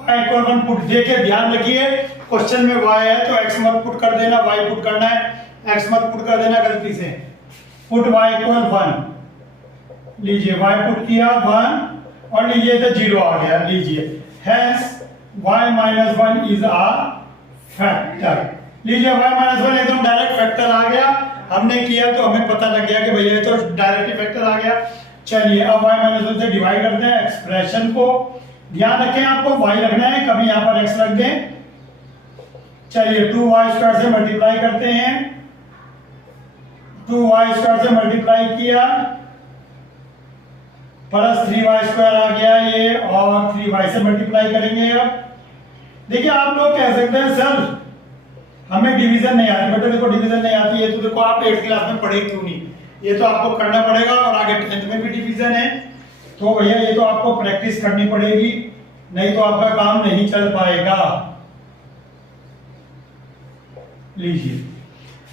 y = 1 पुट देके ध्यान रखिए, क्वेश्चन में y है तो x मत पुट कर देना, y पुट करना है, x मत पुट कर देना गलती से। पुट y = 1, लीजिए y पुट किया 1 और लीजिए तो 0 आ गया। लीजिए hence y - 1 is a factor. लीजिए y - 1 एकदम डायरेक्ट फैक्टर आ गया, हमने किया तो हमें पता लग गया कि भैया ये तो डायरेक्ट फैक्टर आ गया। चलिए अब y - 1 से डिवाइड करते हैं एक्सप्रेशन को। ध्यान रखें आपको y रखना है, कभी यहां पर x रख दें। चलिए 2y² से मल्टीप्लाई करते हैं, 2y² से मल्टीप्लाई किया +3y² आ गया ये, और 3y से मल्टीप्लाई करेंगे। अब देखिए आप लोग कह सकते हैं सर हमें डिवीजन नहीं आती बेटा, देखो डिवीजन नहीं आती है तो देखो आप 8th क्लास में पढ़े क्यों नहीं, ये तो आपको करना पड़ेगा। और आगे 10th में भी डिवीजन है, तो भैया ये तो आपको प्रैक्टिस करनी पड़ेगी, नहीं तो आपका काम नहीं चल पाएगा। लीजिए,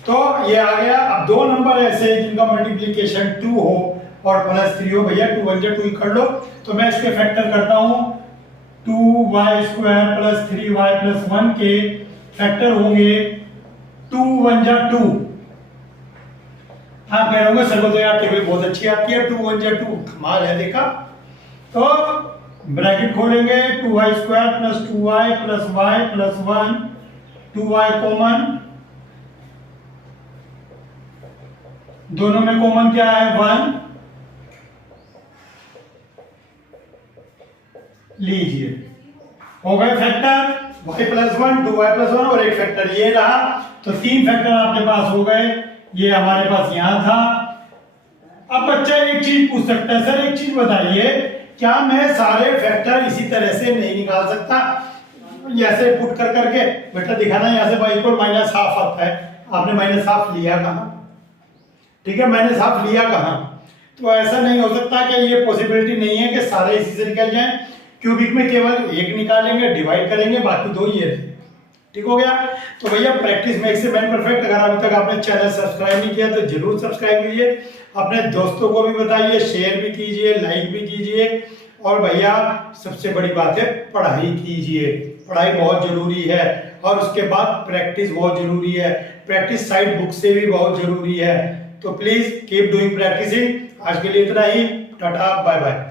तो ये आ गया। अब दो नंबर ऐसे जिनका मल्टीप्लिकेशन 2 हो और +3 हो, भैया 2 1 2 कर लो। तो मैं इसके फैक्टर करता हूं, 2y² + 3y + 1 के फैक्टर होंगे 2 1 2। आप कह रहे होंगे सर को तो यार टेबल बहुत अच्छी आती है, 2 1 2 कमाल है, देखा। तो ब्रैकेट खोलेंगे, 2y² + 2y + y + 1, 2y common, दोनों में कॉमन क्या है 1, लीजिए हो गए फैक्टर, y + 1 2y + 1 और एक फैक्टर ये रहा। तो 3 फैक्टर आपके पास हो गए, ये हमारे पास यहां था। अब बच्चा एक चीज पूछ सकता है, सर एक चीज बताइए, क्या मैं सारे फैक्टर इसी तरह से नहीं निकाल सकता, ऐसे पुट कर करके? बेटा दिखाना, यहाँ से y को -½ आता है, आपने -½ लिया कहाँ? ठीक है, -½ लिया कहाँ? तो ऐसा नहीं हो सकता कि ये पॉसिबिलिटी नहीं है कि सारे इसी से निकल जाएं। क्यूबिक में केवल एक निकालेंगे, डिवाइड करेंगे, बाकी 2 ये रहे। ठीक हो गया। तो भैया practice makes a man perfect, अगर अभी तक आपने चैनल सब्सक्राइब नहीं किया तो जरूर सब्सक्राइब कीजिए, अपने दोस्तों को भी बताइए, शेयर भी कीजिए, लाइक भी कीजिए, और भैया सबसे बड़ी बात है पढ़ाई कीजिए, पढ़ाई बहुत जरूरी है। और उसके बाद प्रैक्टिस बहुत जरूरी है, प्रैक्टिस साइड बुक से भी बहुत जरूरी है। तो प्लीज कीप डूइंग प्रैक्टिसिंग। आज के लिए इतना ही, टाटा बाय बाय।